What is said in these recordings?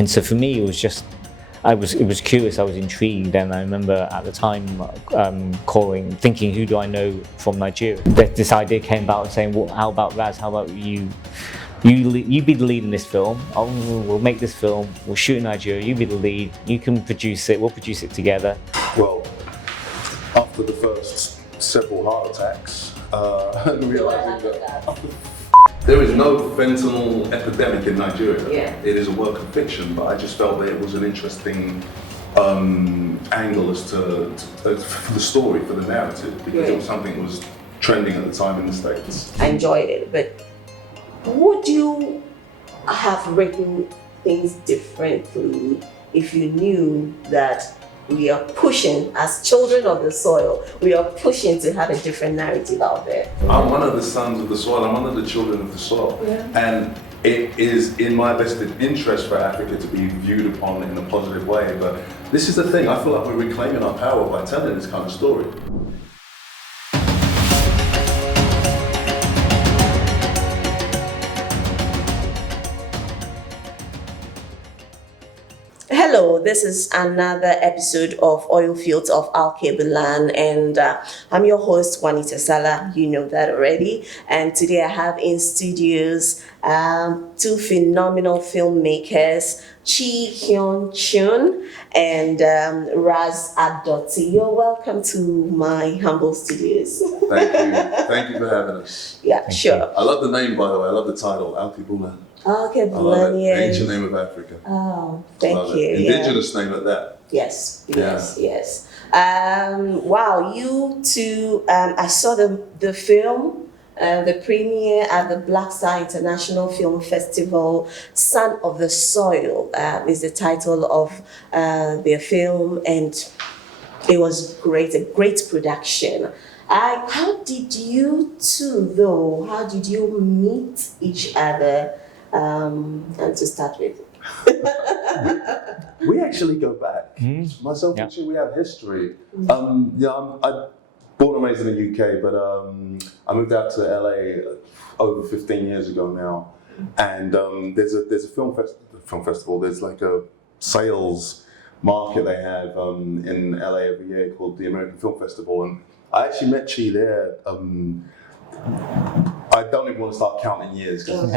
And so for me, it was just, it was curious, I was intrigued, and I remember at the time thinking, who do I know from Nigeria? This idea came about saying, well, how about Raz, how about you be the lead in this film, we'll make this film, we'll shoot in Nigeria, you be the lead, you can produce it, we'll produce it together. Well, after the first several heart attacks, and realising that there is no fentanyl epidemic in Nigeria. Yeah. It is a work of fiction, but I just felt that it was an interesting angle as to for the story, for the narrative, because it was something that was trending at the time in the States. I enjoyed it, but would you have written things differently if you knew that we are pushing, as children of the soil, we are pushing to have a different narrative out there? I'm one of the sons of the soil, I'm one of the children of the soil. And it is in my vested interest for Africa to be viewed upon in a positive way. But this is the thing, I feel like we're reclaiming our power by telling this kind of story. Hello, this is another episode of Oil Fields of Alkebulan, and I'm your host, Juanita Sallah. You know that already. And today I have in studios two phenomenal filmmakers, Chee, Keong, Cheung, and Razaaq, Adoti. You're welcome to my humble studios. Thank you for having us. Yeah, sure. I love the name, by the way, I love the title, Alkebulan. Alkebulan, yes. Ancient name of Africa. Oh, thank you. Indigenous name at that. Yes. Wow, you two, I saw the film, the premiere at the Black Star International Film Festival. Son of the Soil is the title of their film, and it was great, a great production. How did you two, though, how did you meet each other? And to start with. We actually go back. Myself and Chee, we have history. I'm born and raised in the UK, but I moved out to LA over 15 years ago now. And there's a film festival. There's like a sales market they have in LA every year called the American Film Festival. And I actually met Chee there. I don't even want to start counting years because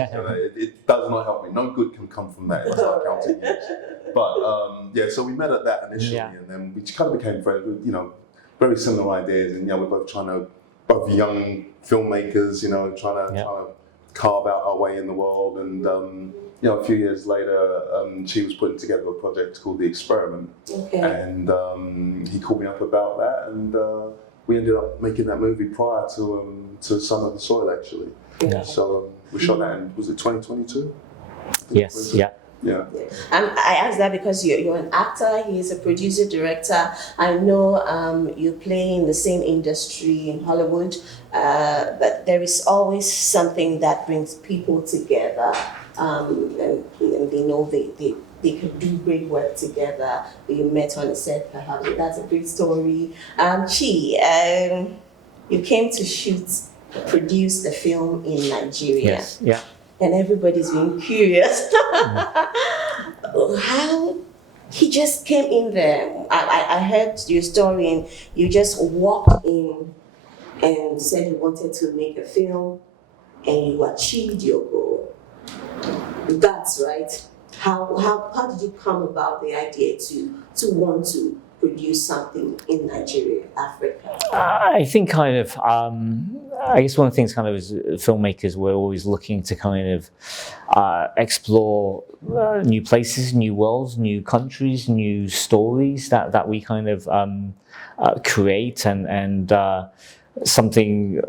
it does not help me. No good can come from that if I start counting years. But so we met at that initially, and then we kind of became friends. With, very similar ideas, and we're both young filmmakers, trying to carve out our way in the world. And a few years later, Chee was putting together a project called The Experiment, and he called me up about that, and we ended up making that movie prior to Son of the Soil, actually. So we shot that in, was it 2022? Yes, Yeah. I asked that because you're an actor, he's a producer, director. I know you play in the same industry in Hollywood, but there is always something that brings people together, and they know they can do great work together. You met on a set, perhaps. That's a great story. Chee, you came to produce a film in Nigeria. Yes, yeah. And everybody's been curious. How he just came in there. I heard your story, and you just walked in and said you wanted to make a film, and you achieved your goal. That's right. How did you come about the idea to want to produce something in Nigeria, Africa? I think I guess one of the things as filmmakers, we're always looking to explore new places, new worlds, new countries, new stories that we create, and something,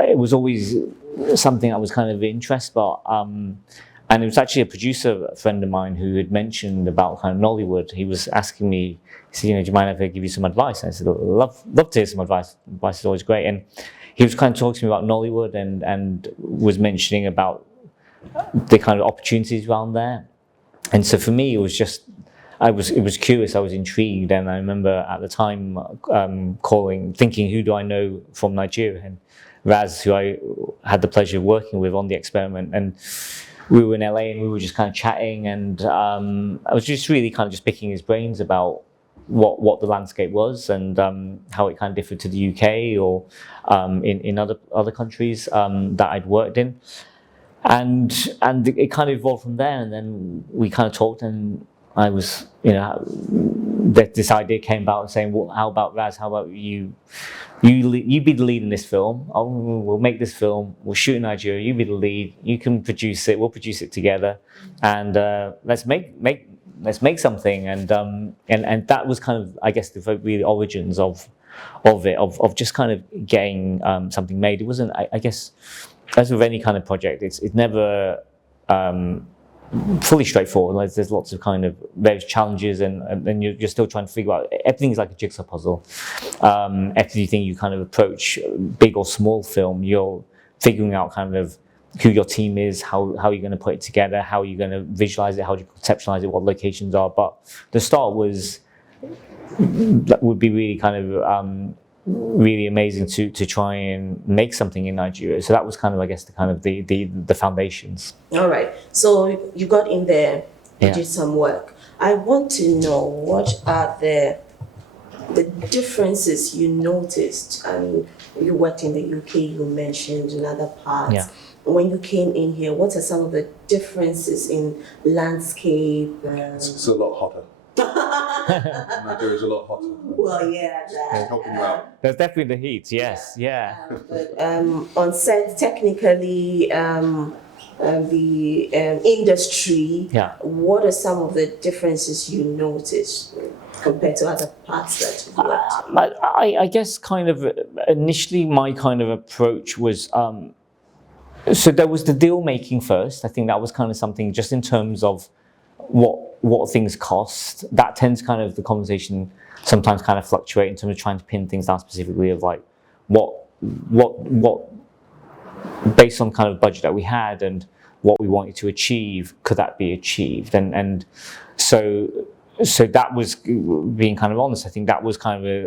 it was always something I was interested about. And it was actually a producer, a friend of mine, who had mentioned about Nollywood. He was asking me, he said, do you mind if I give you some advice? And I said, love to hear some advice. Advice is always great. And he was talking to me about Nollywood and was mentioning about the opportunities around there. And so for me, it was just, it was curious, I was intrigued. And I remember at the time thinking, who do I know from Nigeria? And Raz, who I had the pleasure of working with on The Experiment. And we were in LA and we were just kind of chatting, and I was just really kind of just picking his brains about what the landscape was, and how it kind of differed to the UK or in other countries that I'd worked in, and it kind of evolved from there. And then we kind of talked, and I was, this idea came about saying, well, how about Raz? How about you be the lead in this film? We'll make this film. We'll shoot in Nigeria. You be the lead. You can produce it. We'll produce it together, and let's make something. And that was kind of, I guess, the really origins of just kind of getting something made. It wasn't, I guess, as with any kind of project, it's never fully straightforward. There's lots of kind of various challenges, and you're still trying to figure out. Everything's like a jigsaw puzzle. Everything you kind of approach, big or small film, you're figuring out kind of who your team is, how you're going to put it together, how you're going to visualize it, how do you conceptualize it, what locations are. But the start would be really kind of really amazing to try and make something in Nigeria. So that was kind of, I guess, the foundations. All right. So you got in there, you did some work. I want to know, what are the differences you noticed? I mean, you worked in the UK, you mentioned in other parts. Yeah. When you came in here, what are some of the differences in landscape? It's a lot hotter. Nigeria's a lot hotter. Well, yeah, that. Helping you out. There's definitely the heat. Yes, yeah. But on set, technically, the industry. Yeah. What are some of the differences you noticed compared to other parts that you worked? I guess kind of initially my kind of approach was. So there was the deal making first. I think that was kind of something just in terms of what things cost. That tends kind of, the conversation sometimes kind of fluctuate in terms of trying to pin things down specifically of like what based on kind of budget that we had and what we wanted to achieve, could that be achieved? And so that was, being kind of honest, I think that was kind of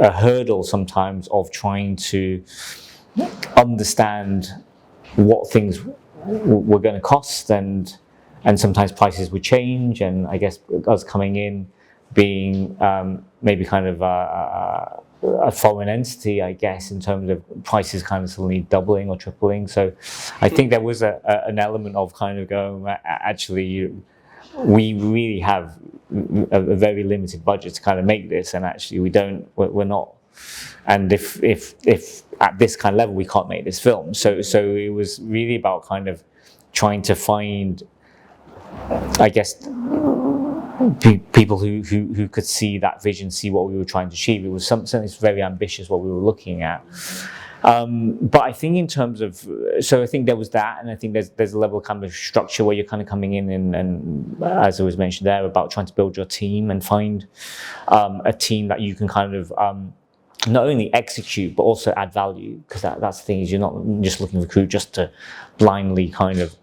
a hurdle sometimes of trying to understand what things were going to cost, and sometimes prices would change, and I guess us coming in being maybe kind of a foreign entity, I guess, in terms of prices kind of suddenly doubling or tripling. So I think there was an element of kind of going, actually we really have a very limited budget to kind of make this, and actually we're not. And if at this kind of level we can't make this film, so it was really about kind of trying to find, I guess, people who could see that vision, see what we were trying to achieve. It was something very ambitious what we were looking at. But I think in terms of, so I think there was that, and I think there's a level of kind of structure where you're kind of coming in and as I was mentioned there, about trying to build your team and find a team that you can kind of not only execute but also add value, because that's the thing, is you're not just looking for crew just to blindly kind of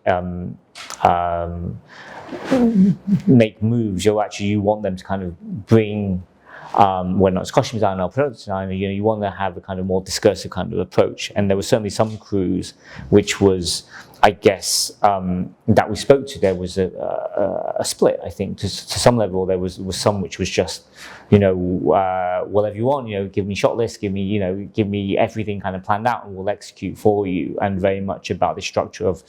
make moves. You want them to kind of bring, whether it's costume design or product design, you want to have a kind of more discursive kind of approach. And there were certainly some crews which was, I guess, that we spoke to, there was a split. I think to some level there was some which was just, whatever you want, give me shot list, give me everything kind of planned out and we'll execute for you. And very much about the structure of,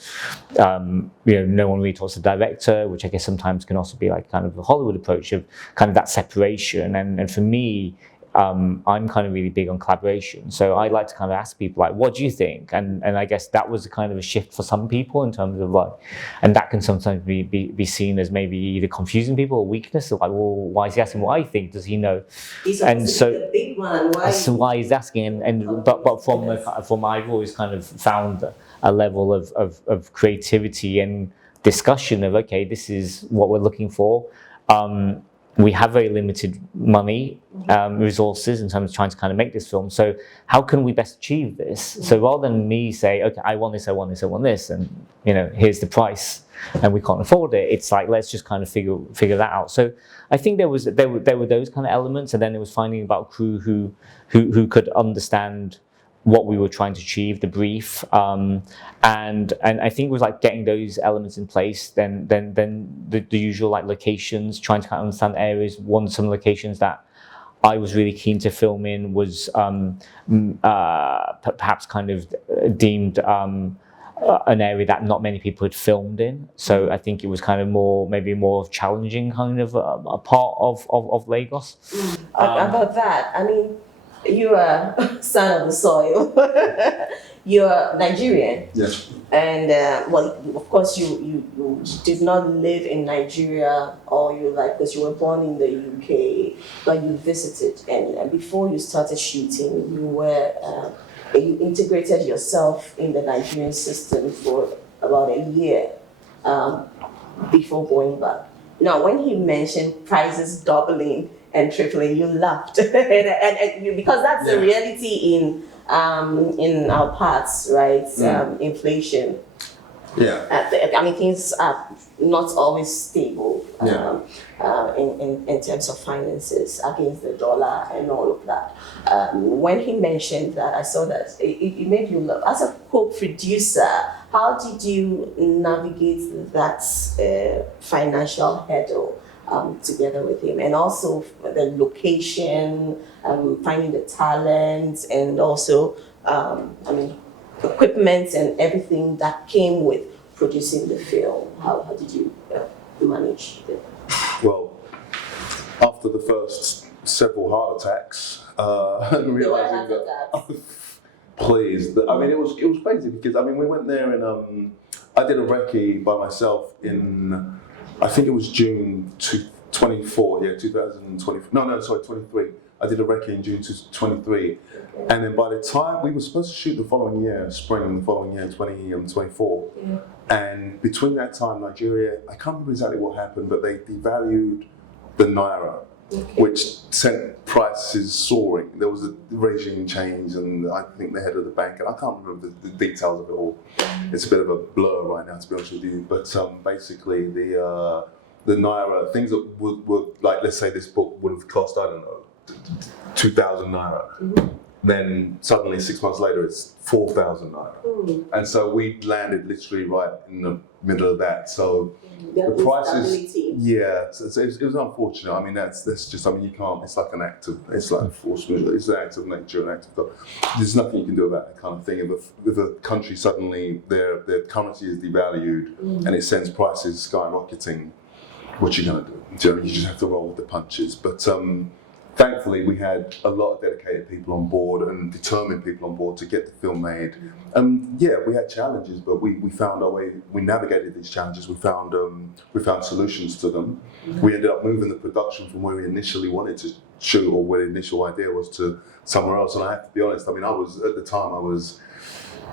no one really talks to the director, which I guess sometimes can also be like kind of the Hollywood approach of kind of that separation. And for me, I'm kind of really big on collaboration, so I like to kind of ask people like, what do you think? And I guess that was a kind of a shift for some people in terms of like, and that can sometimes be seen as maybe either confusing people or weakness, or like, well, why is he asking what I think? Does he know? And so the big one. Why he's asking, but from I've always kind of found a level of creativity and discussion of, okay, this is what we're looking for. We have very limited money, resources in terms of trying to kind of make this film. So how can we best achieve this? So rather than me say, okay, I want this, I want this, I want this, and here's the price, and we can't afford it. It's like, let's just kind of figure that out. So I think there were those kind of elements, and then it was finding about crew who could understand what we were trying to achieve, the brief, and I think it was like getting those elements in place. Then the usual like locations, trying to kind of understand areas. Some locations that I was really keen to film in was perhaps kind of deemed an area that not many people had filmed in. So I think it was kind of maybe more challenging kind of a part of Lagos. About that, I mean, you are son of the soil. You're Nigerian. Yes. And well, of course, you did not live in Nigeria all your life because you were born in the UK, but you visited. And before you started shooting, you integrated yourself in the Nigerian system for about a year before going back. Now, when he mentioned prices doubling and tripling, you laughed, and because that's the reality in our parts, right? Inflation. Yeah. I mean, things are not always stable in terms of finances against the dollar and all of that. When he mentioned that, I saw that it made you laugh. As a co-producer, how did you navigate that financial hurdle together with him? And also the location, finding the talent, and also, equipment and everything that came with producing the film. How did you manage it? Well, after the first several heart attacks, realizing that, please, I mean, it was crazy because we went there and I did a recce by myself in, I think it was June 23. I did a recce in June 23, and then by the time we were supposed to shoot the following year, spring the following year, 2024, and between that time, Nigeria, I can't remember exactly what happened, but they devalued the naira, which sent prices soaring. There was a regime change, and I think the head of the bank, and I can't remember the details of it all. It's a bit of a blur right now, to be honest with you. But basically, the naira, things that would like, let's say this book would have cost, I don't know, 2,000 naira. Then suddenly 6 months later it's 4,000 naira. And so we landed literally right in the middle of that. So the prices, it was unfortunate. I mean, that's just, you can't, it's like an act of, it's like enforcement, it's an act of nature, an act of God. There's nothing you can do about that kind of thing. If a country suddenly, their currency is devalued and it sends prices skyrocketing, what you going to do? You just have to roll with the punches. But thankfully, we had a lot of dedicated people on board and determined people on board to get the film made. We had challenges, but we found our way. We navigated these challenges. We found solutions to them. We ended up moving the production from where we initially wanted to shoot, or where the initial idea was, to somewhere else. And I have to be honest. I mean, I was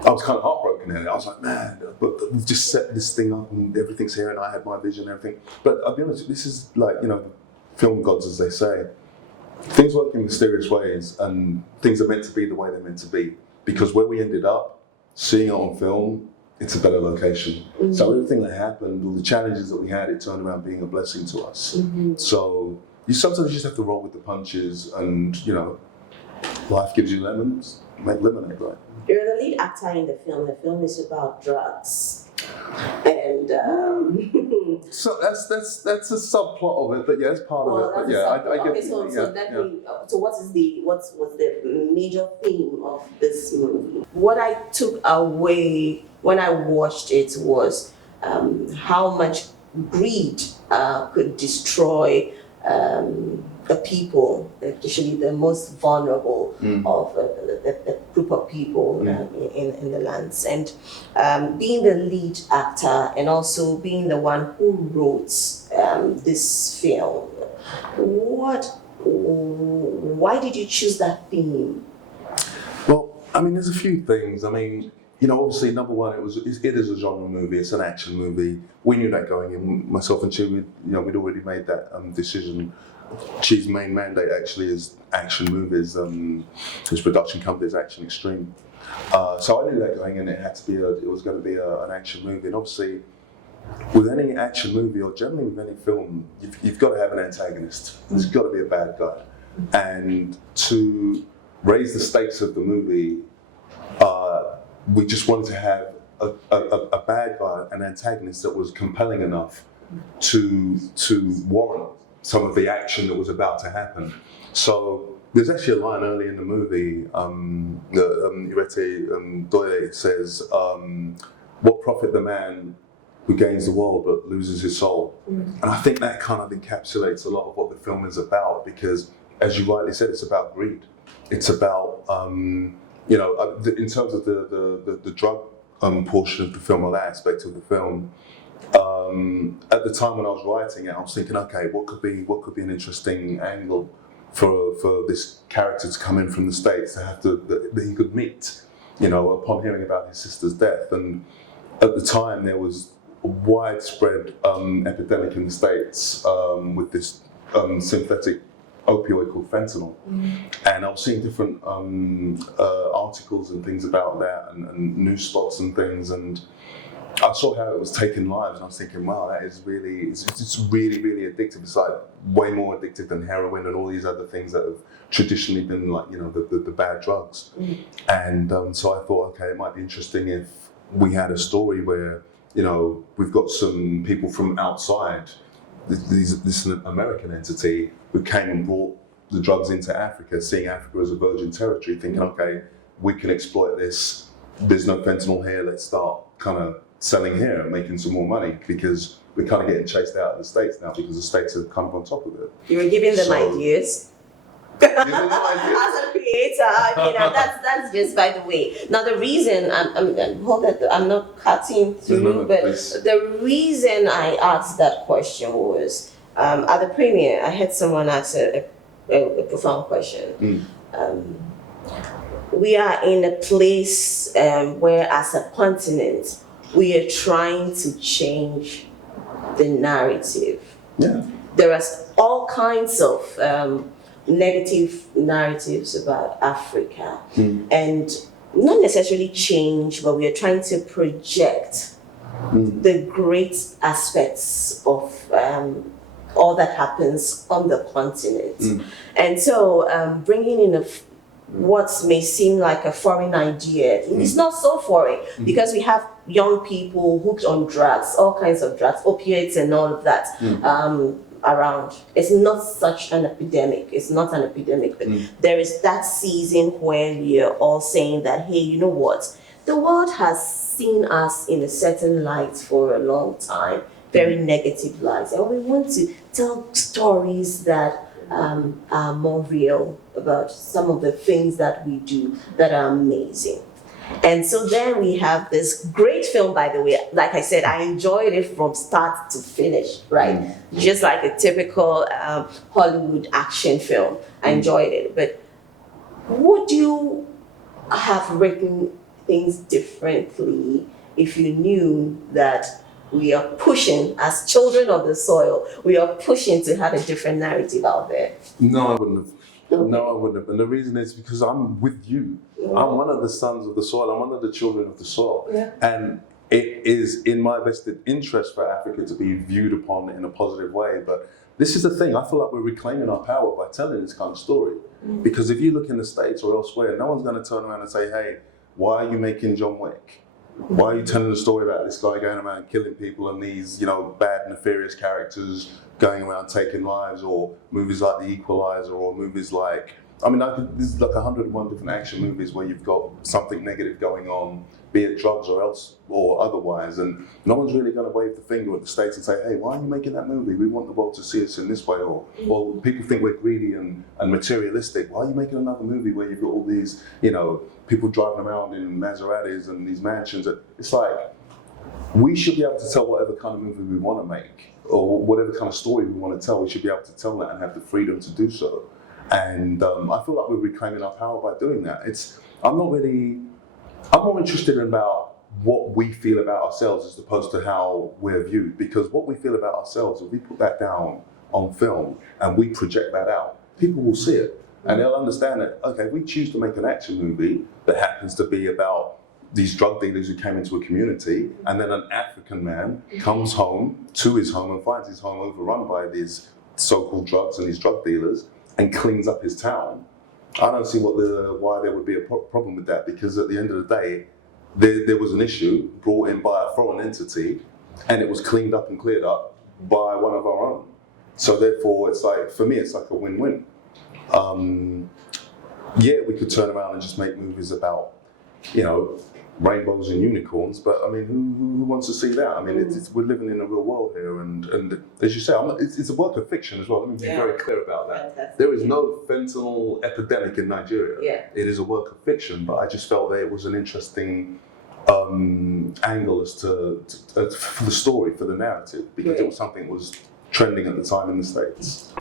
kind of heartbroken in it. I was like, man, but we've just set this thing up and everything's here, and I had my vision and everything. But I'll be honest, this is like, film gods, as they say. Things work in mysterious ways, and things are meant to be the way they're meant to be. Because where we ended up, seeing it on film, it's a better location. So everything that happened, all the challenges that we had, it turned around being a blessing to us. So you sometimes just have to roll with the punches, and life gives you lemons, make lemonade, right? You're the lead actor in the film. The film is about drugs, and so that's a subplot of it, but yeah, it's part of it. But yeah, I get. So what was the major theme of this movie? What I took away when I watched it was how much greed could destroy the people, especially the most vulnerable of the group of people in the lands. And being the lead actor and also being the one who wrote this film, why did you choose that theme? Well, I mean, there's a few things. I mean, obviously, number one, it is a genre movie. It's an action movie. We knew that going in. Myself and Chee, we'd already made that decision. Chee's main mandate actually is action movies. His production company is Action Extreme. So I knew that going in, it was going to be an action movie. And obviously, with any action movie, or generally with any film, you've got to have an antagonist. There's got to be a bad guy. And to raise the stakes of the movie, we just wanted to have a bad guy, an antagonist that was compelling enough to warrant some of the action that was about to happen. So there's actually a line early in the movie, Irete Doye says, what profit the man who gains the world but loses his soul? And I think that kind of encapsulates a lot of what the film is about, because as you rightly said, it's about greed. It's about, in terms of the drug portion of the film, or that aspect of the film, at the time when I was writing it, I was thinking, okay, what could be an interesting angle for this character to come in from the States, to have that he could meet, upon hearing about his sister's death. And at the time, there was a widespread epidemic in the States with this synthetic opioid called fentanyl. And I was seeing different articles and things about that, and news spots and things, and I saw how it was taking lives, and I was thinking, wow, that is really, it's really, really addictive. It's like way more addictive than heroin and all these other things that have traditionally been like, the bad drugs. And so I thought, okay, it might be interesting if we had a story where, we've got some people from outside, this American entity who came and brought the drugs into Africa, seeing Africa as a virgin territory, thinking, okay, we can exploit this. There's no fentanyl here, let's start kind of selling here and making some more money, because we're kind of getting chased out of the States now because the States are kind of on top of it. You were giving them ideas. Giving them ideas? As a creator, that's just by the way. Now the reason I'm not cutting through, but please. The reason I asked that question was at the premiere, I had someone ask a profound question. We are in a place where, as a continent, we are trying to change the narrative. Yeah. There are all kinds of negative narratives about Africa, and not necessarily change, but we are trying to project the great aspects of all that happens on the continent. And so bringing in what may seem like a foreign idea, it's not so foreign, because we have young people hooked on drugs, all kinds of drugs, opioids and all of that around. It's not such an epidemic. It's not an epidemic, but there is that season where we are all saying that, hey, you know what? The world has seen us in a certain light for a long time, very negative lights, and we want to tell stories that are more real about some of the things that we do that are amazing. And so then we have this great film, by the way. Like I said, I enjoyed it from start to finish, right? Just like a typical Hollywood action film. I enjoyed it. But would you have written things differently if you knew that we are pushing, as children of the soil, we are pushing to have a different narrative out there? No, I wouldn't have. No, I wouldn't have. And the reason is because I'm with you. I'm one of the sons of the soil. I'm one of the children of the soil. And it is in my vested interest for Africa to be viewed upon in a positive way. But this is the thing. I feel like we're reclaiming our power by telling this kind of story. Because if you look in the States or elsewhere, no one's going to turn around and say, hey, why are you making John Wick? Why are you telling a story about this guy going around killing people and these, bad, nefarious characters going around taking lives, or movies like The Equalizer, or movies like, this is like 101 different action movies where you've got something negative going on, be it drugs or otherwise, and no one's really going to wave the finger at the States and say, hey, why are you making that movie? We want the world to see us in this way. Or people think we're greedy and materialistic. Why are you making another movie where you've got all these, people driving around in Maseratis and these mansions? It's like, we should be able to tell whatever kind of movie we want to make, or whatever kind of story we want to tell. We should be able to tell that and have the freedom to do so. And I feel like we're reclaiming our power by doing that. I'm more interested in about what we feel about ourselves as opposed to how we're viewed. Because what we feel about ourselves, if we put that down on film and we project that out, people will see it. And they'll understand that, okay, if we choose to make an action movie that happens to be about these drug dealers who came into a community, and then an African man comes home to his home and finds his home overrun by these so-called drugs and these drug dealers, and cleans up his town, I don't see why there would be a problem with that, because at the end of the day, there was an issue brought in by a foreign entity, and it was cleaned up and cleared up by one of our own. So therefore, it's like, for me, it's like a win-win. Yeah, we could turn around and just make movies about, you know, rainbows and unicorns, but I mean, who wants to see that? I mean, we're living in a real world here, and as you say, it's a work of fiction as well. Let me be very clear about that. Fantastic. There is no fentanyl epidemic in Nigeria. Yeah. It is a work of fiction, but I just felt that it was an interesting angle as to for the story, for the narrative, because it was something that was trending at the time in the States.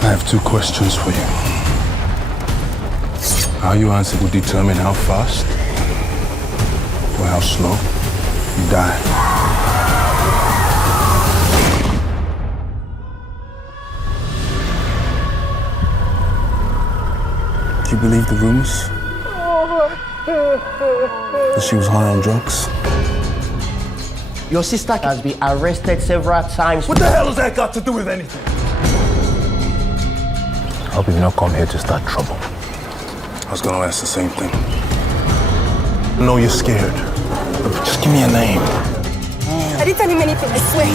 I have two questions for you. How you answer will determine how fast or how slow you die. Do you believe the rumors? That she was high on drugs? Your sister has been arrested several times. What the hell has that got to do with anything? I hope you've not come here to start trouble. I was gonna ask the same thing. I know you're scared. Just give me a name. I didn't tell him anything, I swear.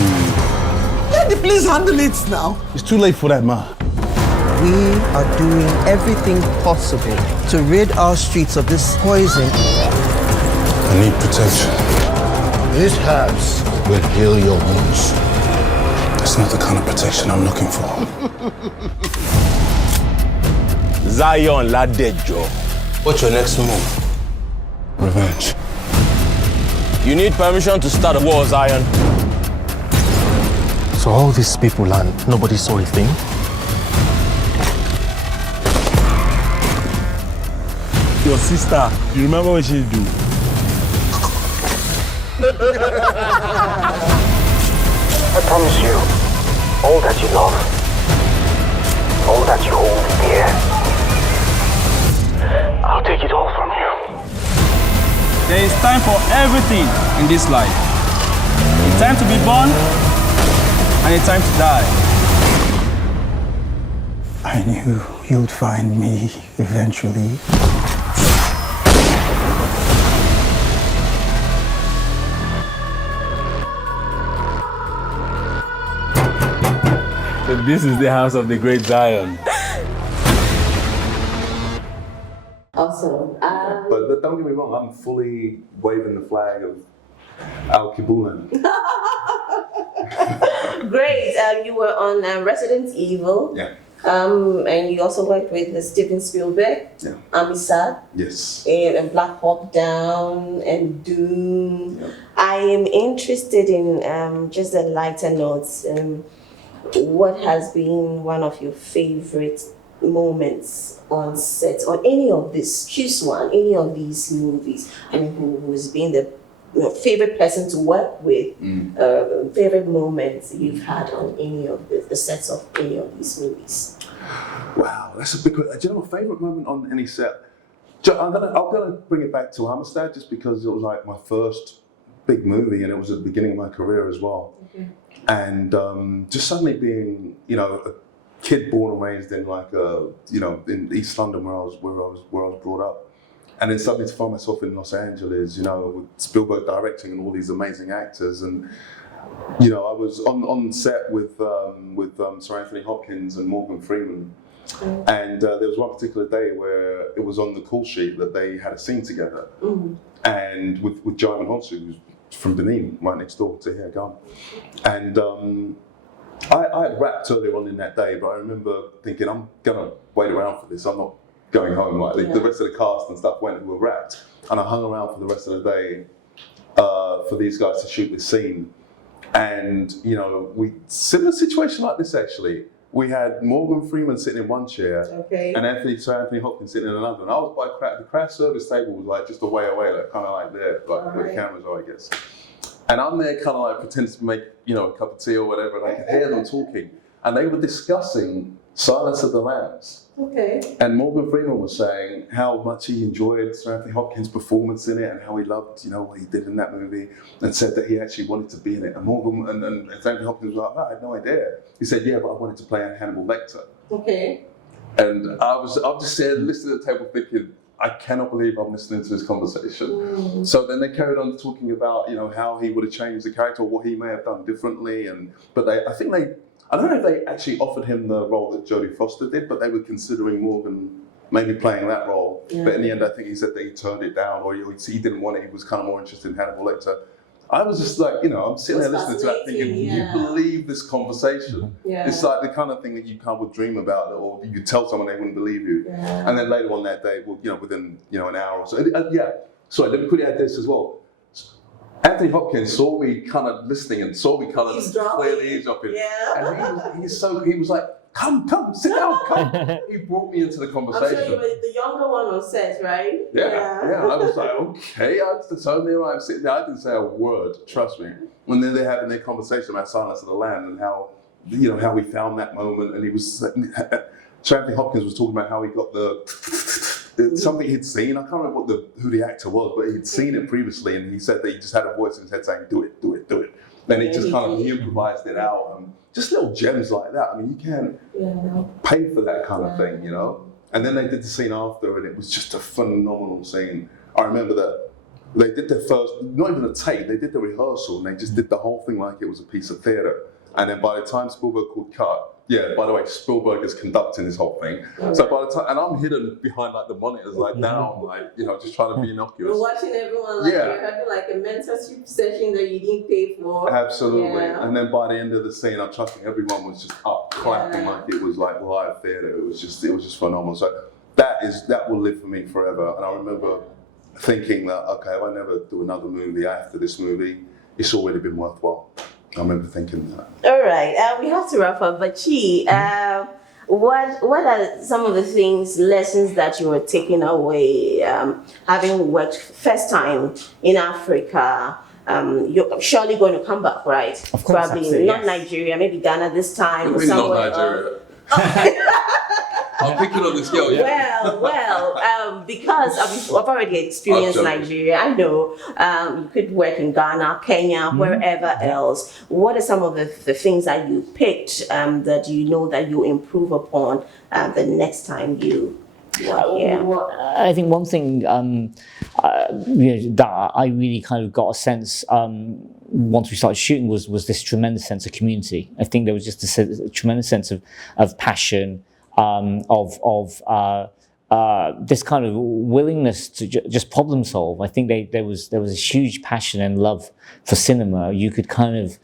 Let the police handle it now. It's too late for that, Ma. We are doing everything possible to rid our streets of this poison. I need protection. These herbs will heal your wounds. That's not the kind of protection I'm looking for. Zion Ladejo. What's your next move? Revenge. You need permission to start a war, Zion. So all these people and nobody saw a thing? Your sister, you remember what she do? I promise you, all that you love, all that you hold dear, I'll take it all from you. There is time for everything in this life. A time to be born and a time to die. I knew you'd find me eventually. So this is the house of the great Zion. Awesome. But don't get me wrong, I'm fully waving the flag of Alkebulan. Great. You were on Resident Evil. Yeah. And you also worked with Steven Spielberg, Yeah. Amisad, Yes. and Black Hawk Down, and Doom. Yeah. I am interested in just the lighter notes. What has been one of your favorite moments on set, on any of this? Choose one, any of these movies. I mean, who's been the favorite person to work with? Favorite moments you've had on any of the sets of any of these movies? Wow, that's a big question. Do you know my favourite moment on any set? I'm gonna bring it back to Amistad just because it was like my first big movie and it was at the beginning of my career as well. Okay. And just suddenly being, you know, a kid born and raised in like in East London where I was brought up, and then suddenly to find myself in Los Angeles, you know, with Spielberg directing and all these amazing actors, and you know, I was on set with Sir Anthony Hopkins and Morgan Freeman, and there was one particular day where it was on the call sheet that they had a scene together, and with Jaimin Honsu, who's from Benin, right next door to here, gone. And I had rapped earlier on in that day, but I remember thinking, I'm gonna wait around for this. I'm not going home. Like the rest of the cast and stuff went who were rapped, and I hung around for the rest of the day for these guys to shoot this scene. And you know, similar situation like this actually. We had Morgan Freeman sitting in one chair, and Sir Anthony Hopkins sitting in another. And I was the craft service table was like just a way away, like kind of like there, like where the cameras are, I guess. And I'm there kind of like pretending to make, you know, a cup of tea or whatever, and I could hear them talking. And they were discussing Silence of the Lambs. Okay. And Morgan Freeman was saying how much he enjoyed Sir Anthony Hopkins' performance in it and how he loved, you know, what he did in that movie, and said that he actually wanted to be in it. And Morgan and Anthony Hopkins was like, oh, I had no idea. He said, yeah, but I wanted to play Hannibal Lecter. Okay. And I'm just there listening at the table thinking, I cannot believe I'm listening to this conversation. So then they carried on talking about, you know, how he would have changed the character or what he may have done differently. But I don't know if they actually offered him the role that Jodie Foster did, but they were considering Morgan maybe playing that role. Yeah. But in the end, I think he said that he turned it down, or he didn't want it. He was kind of more interested in Hannibal Lecter. I was just like, you know, I'm sitting there listening to that thinking, you believe this conversation? Yeah. It's like the kind of thing that you kind of would dream about, or you could tell someone they wouldn't believe you. Yeah. And then later on that day, well, you know, within, you know, an hour or so. Sorry, let me quickly add this as well. Anthony Hopkins saw me kind of listening and saw me kind of clearly eavesdropping. Yeah. And he was like, come, sit down, come. He brought me into the conversation. I'm sure you were the younger one on set, right? Yeah. I was like, okay. So there I am sitting there. I didn't say a word, trust me. And then they're having their conversation about Silence of the Lambs and how, you know, how we found that moment. And he was, so Anthony Hopkins was talking about how he got something he'd seen. I can't remember who the actor was, but he'd seen it previously, and he said that he just had a voice in his head saying, do it. Then he just kind of improvised it out. Just little gems like that. I mean, you can't pay for that kind of thing, you know? And then they did the scene after, and it was just a phenomenal scene. I remember that they did their first, not even a take, they did the rehearsal, and they just did the whole thing like it was a piece of theatre. And then by the time Spielberg called cut, by the way, Spielberg is conducting this whole thing. So by the time, and I'm hidden behind like the monitors, like down, like, you know, just trying to be innocuous. You're watching everyone like you're having like a mentorship session that you didn't pay for. Absolutely. Yeah. And then by the end of the scene, I'm trusting everyone was just up clapping like it was like live theatre. It was just phenomenal. So that will live for me forever. And I remember thinking that, okay, if I never do another movie after this movie, it's already been worthwhile. I remember thinking that. All right, we have to wrap up. But Chee, what are some of the lessons that you were taking away, having worked first time in Africa? You're surely going to come back, right? Of course, probably not Nigeria, maybe Ghana this time. Maybe not Nigeria. I'm picking on this girl, Well, because I've already experienced Nigeria, I know you could work in Ghana, Kenya, wherever else. What are some of the things that you picked that you know that you improve upon the next time you are here? Well, I think one thing that I really kind of got a sense once we started shooting was this tremendous sense of community. I think there was just a tremendous sense of passion, this kind of willingness to just problem solve. I think there was a huge passion and love for cinema. You could kind of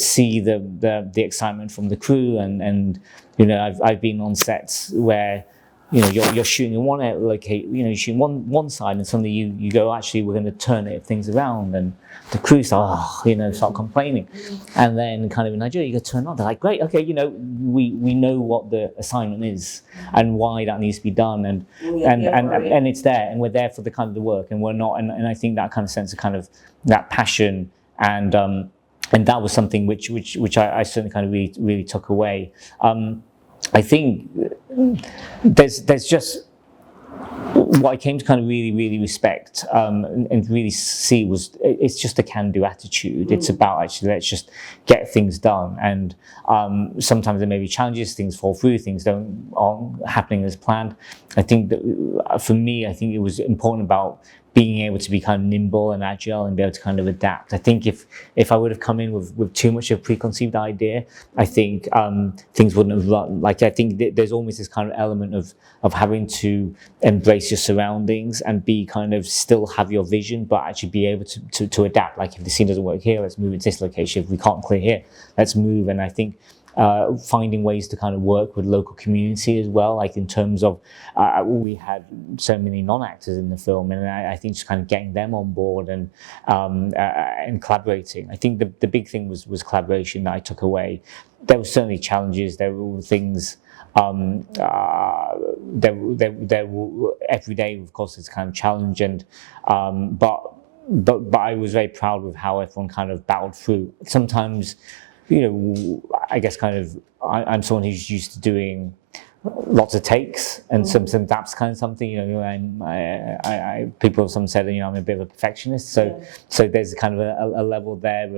see the excitement from the crew, and you know, I've been on sets where, you know, you're shooting in one location, you know, you shoot one side, and suddenly you go, actually, we're going to turn things around, and the crew start complaining, and then kind of in Nigeria you go turn on, they're like, great, okay, you know, we know what the assignment is and why that needs to be done, and it's there, and we're there for the kind of the work, and we're not, and I think that kind of sense of kind of that passion, and that was something which I certainly kind of really took away. I think there's just what I came to kind of really respect and really see was it's just a can-do attitude. It's about actually let's just get things done, and sometimes there may be challenges, things fall through, things aren't happening as planned. I think that for me, I think it was important about being able to be kind of nimble and agile and be able to kind of adapt. I think if I would have come in with too much of a preconceived idea, I think things wouldn't have run. Like, I think there's almost this kind of element of having to embrace your surroundings and be kind of still have your vision, but actually be able to adapt. Like, if the scene doesn't work here, let's move it to this location. If we can't clear here, let's move. And I think finding ways to kind of work with local community as well, like in terms of we had so many non-actors in the film, and I think just kind of getting them on board and collaborating. I think the big thing was collaboration that I took away. There were certainly challenges. There were things. There were every day, of course, it's kind of challenge, and but I was very proud of how everyone kind of battled through. Sometimes, you know, I guess kind of I'm someone who's used to doing lots of takes, and some that's kind of something, you know, I people have some said, you know, I'm a bit of a perfectionist, so there's kind of a level there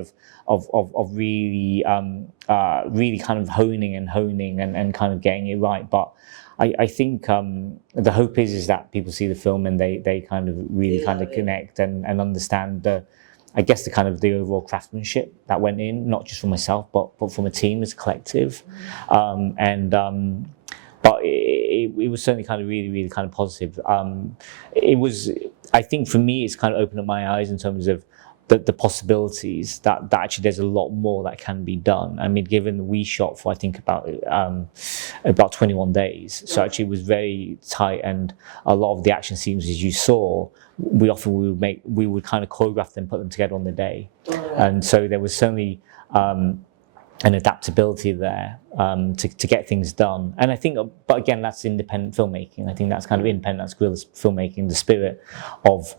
of really kind of honing and kind of getting it right. But I think the hope is that people see the film and they kind of really kind of connect and understand I guess the overall craftsmanship that went in, not just for myself, but from a team as a collective. But it was certainly kind of really kind of positive. It was, I think for me, it's kind of opened up my eyes in terms of the possibilities that actually there's a lot more that can be done. I mean, given we shot for I think about 21 days, so actually it was very tight, and a lot of the action scenes, as you saw, we would kind of choreograph them, put them together on the day, and so there was certainly an adaptability there to get things done. And I think, but again, that's independent filmmaking. I think that's kind of independent, that's guerrilla filmmaking, the spirit of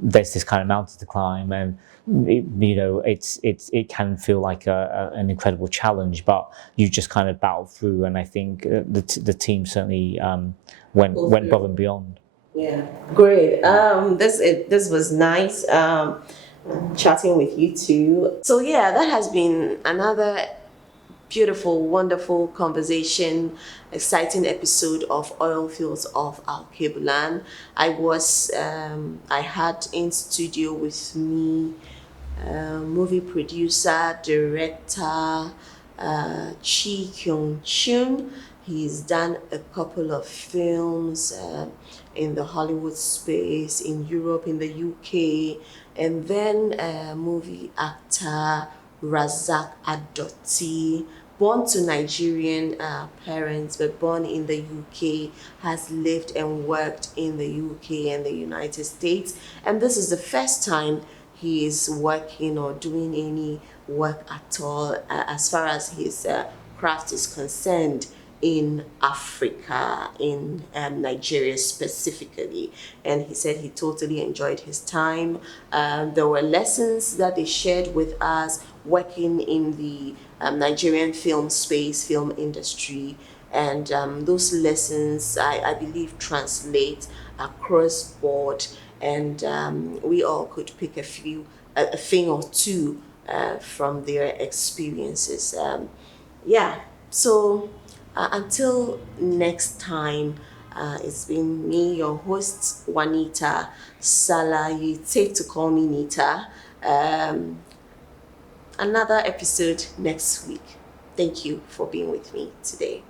there's this kind of mountain to climb, and it can feel like an incredible challenge, but you just kind of battle through. And I think the team certainly went above and beyond. Yeah, great. This was nice. Chatting with you two. So yeah, that has been another beautiful, wonderful conversation, exciting episode of Oil Fields of Alkebulan. I had in studio with me movie producer, director Chee, Cheung. He's done a couple of films in the Hollywood space, in Europe, in the UK, and then movie actor Razaaq Adoti, born to Nigerian parents but born in the UK, has lived and worked in the UK and the United States, and this is the first time he is working or doing any work at all as far as his craft is concerned in Africa, in Nigeria specifically. And he said he totally enjoyed his time. There were lessons that they shared with us working in the Nigerian film space, film industry. And those lessons, I believe, translate across board. And we all could pick a thing or two from their experiences. So until next time, it's been me, your host, Juanita Sallah. You take to call me Nita. Another episode next week. Thank you for being with me today.